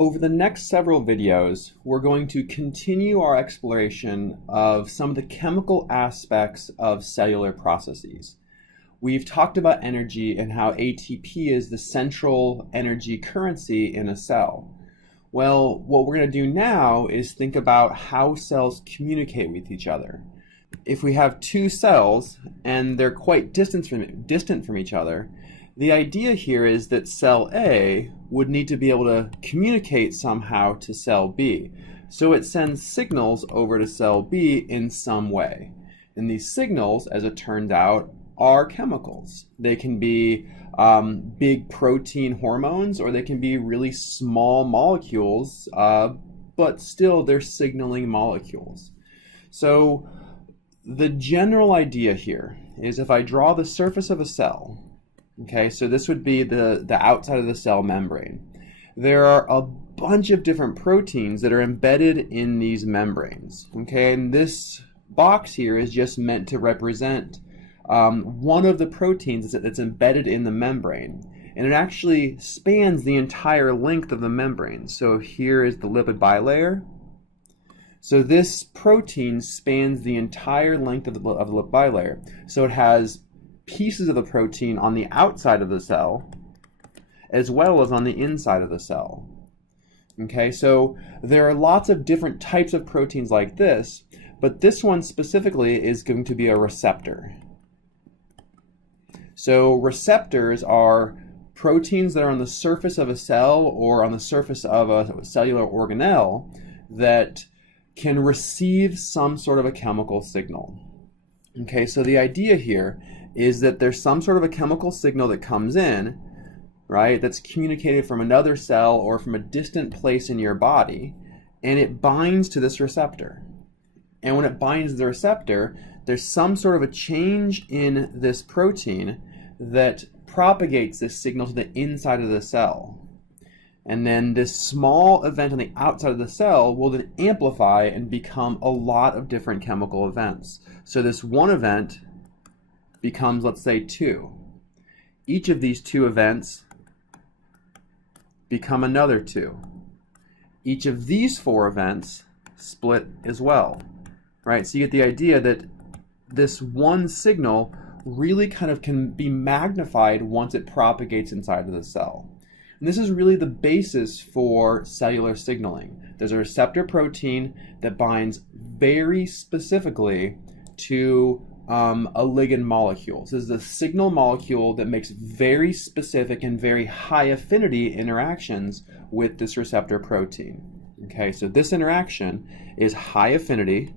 Over the next several videos, we're going to continue our exploration of some of the chemical aspects of cellular processes. We've talked about energy and how ATP is the central energy currency in a cell. Well, what we're going to do now is think about how cells communicate with each other. If we have two cells and they're quite distant from each other, the idea here is that cell A would need to be able to communicate somehow to cell B. So it sends signals over to cell B in some way. And these signals, as it turned out, are chemicals. They can be big protein hormones, or they can be really small molecules, but still they're signaling molecules. So the general idea here is if I draw the surface of a cell, okay, so this would be the outside of the cell membrane. There are a bunch of different proteins that are embedded in these membranes, okay, and this box here is just meant to represent one of the proteins that's embedded in the membrane, and it actually spans the entire length of the membrane. So here is the lipid bilayer. So this protein spans the entire length of the lipid bilayer. So it has pieces of the protein on the outside of the cell as well as on the inside of the cell. Okay, so there are lots of different types of proteins like this, but this one specifically is going to be a receptor. So receptors are proteins that are on the surface of a cell or on the surface of a cellular organelle that can receive some sort of a chemical signal. Okay, so the idea here is that there's some sort of a chemical signal that comes in, right, that's communicated from another cell or from a distant place in your body, and it binds to this receptor. And when it binds to the receptor, there's some sort of a change in this protein that propagates this signal to the inside of the cell. And then this small event on the outside of the cell will then amplify and become a lot of different chemical events. So this one event becomes, let's say, 2. Each of these 2 events become another 2. Each of these 4 events split as well, right? So you get the idea that this one signal really kind of can be magnified once it propagates inside of the cell. And this is really the basis for cellular signaling. There's a receptor protein that binds very specifically to a ligand molecule. So this is a signal molecule that makes very specific and very high affinity interactions with this receptor protein. Okay, so this interaction is high affinity.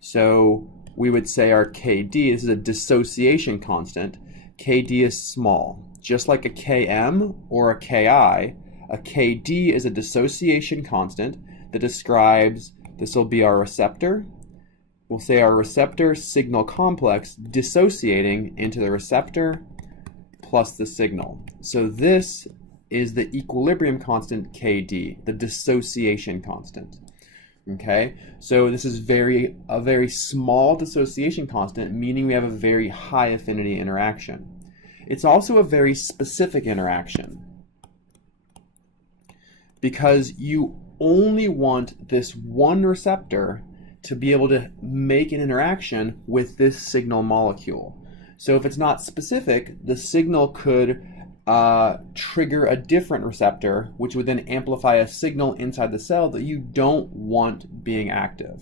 So we would say our KD, this is a dissociation constant. KD is small. Just like a Km or a Ki, a KD is a dissociation constant that describes, this will be our receptor. We'll say our receptor signal complex dissociating into the receptor plus the signal. So this is the equilibrium constant KD, the dissociation constant. Okay, so this is a very small dissociation constant, meaning we have a very high affinity interaction. It's also a very specific interaction because you only want this one receptor to be able to make an interaction with this signal molecule. So if it's not specific, the signal could trigger a different receptor, which would then amplify a signal inside the cell that you don't want being active.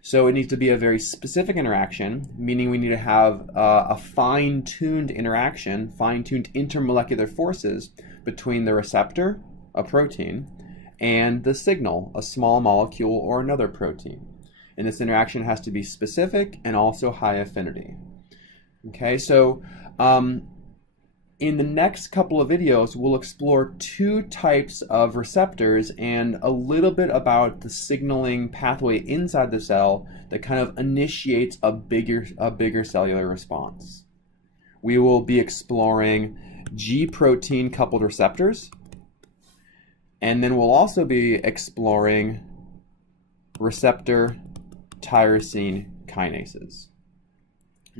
So it needs to be a very specific interaction, meaning we need to have a fine-tuned interaction, fine-tuned intermolecular forces between the receptor, a protein, and the signal, a small molecule or another protein. And this interaction has to be specific and also high affinity. Okay, so in the next couple of videos, we'll explore 2 types of receptors and a little bit about the signaling pathway inside the cell that kind of initiates a bigger cellular response. We will be exploring G protein coupled receptors, and then we'll also be exploring receptor tyrosine kinases.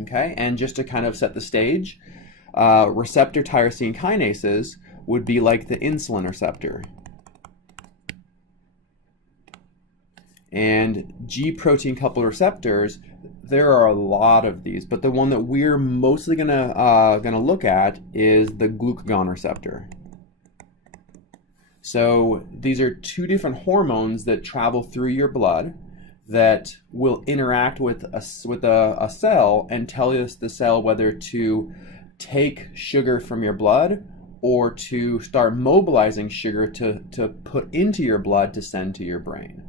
Okay, and just to kind of set the stage, receptor tyrosine kinases would be like the insulin receptor. And G protein coupled receptors, there are a lot of these, but the one that we're mostly gonna look at is the glucagon receptor. So these are two different hormones that travel through your blood that will interact with a cell and tell us the cell whether to take sugar from your blood or to start mobilizing sugar to put into your blood to send to your brain.